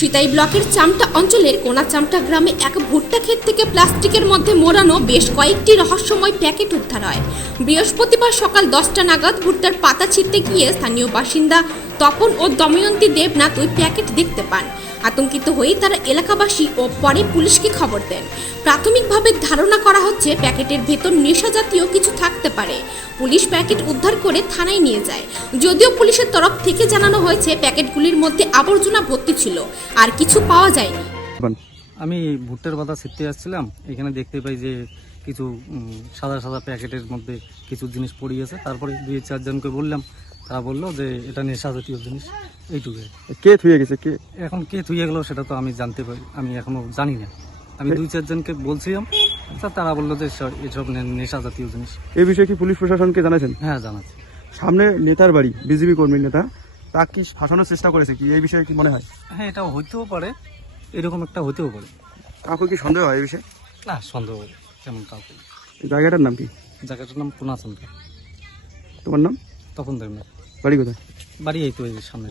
সিতাই ব্লকের চামটা অঞ্চলের কোনাচামটা গ্রামে এক ভুট্টা ক্ষেত থেকে প্লাস্টিকের মধ্যে মোড়ানো বেশ কয়েকটি রহস্যময় প্যাকেট উদ্ধার হয়। বৃহস্পতিবার সকাল 10টা নাগাদ ভুট্টার পাতা ছিঁড়তে গিয়ে স্থানীয় বাসিন্দা তপন ও দময়ন্তী দেবনাথ ওই প্যাকেট দেখতে পান। আতঙ্কিত হয়ে তারা এলাকাবাসী ও পরে পুলিশকে খবর দেন। প্রাথমিকভাবে ধারণা করা হচ্ছে প্যাকেটের ভেতর নেশা জাতীয় কিছু থাকতে পারে। পুলিশ প্যাকেট উদ্ধার করে থানায় নিয়ে যায়। যদিও পুলিশের তরফ থেকে জানানো হয়েছে প্যাকেটগুলির মধ্যে আবর্জনা ভর্তি ছিল, আর কিছু পাওয়া যায়নি। আমি ভুট্টার পাতা ছিঁড়তে যাচ্ছিলাম, এখানে দেখতে পাই যে কিছু সাদা সাদা প্যাকেটের মধ্যে কিছু জিনিস পড়িয়েছে। তারপরে 2-4 জনকে বললাম, তারা বললো যে এটা নেশা জাতীয় জিনিস। এইটুকু। কে থুয়ে গেছে? কে এখন কে থুয়ে গেল সেটা তো আমি জানতে পারি, আমি এখনো জানি না। আমি 2-4 জনকে বলছিলাম, তারা বললো যে এসব নেশা জাতীয় জিনিস। এই বিষয়ে কি পুলিশ প্রশাসনকে জানাছেন? হ্যাঁ, জানাচ্ছি। সামনে নেতার বাড়ি, বিজেপি কর্মীর নেতা, তা কি ফাঁসানোর চেষ্টা করেছে কি? এই বিষয়ে কি মনে হয়? হ্যাঁ, এটাও হইতেও পারে, এরকম একটা হতেও পারে। কাউকে কি সন্দেহ হয় এই বিষয়ে? না, সন্দেহ তেমন কাউকে। এই জায়গাটার নাম কি? জায়গাটার নাম কোনাচামটা। তোমার নাম? তখন দেখবেন বাড়ি কোথায়? বাড়ি এই তো এই সামনে।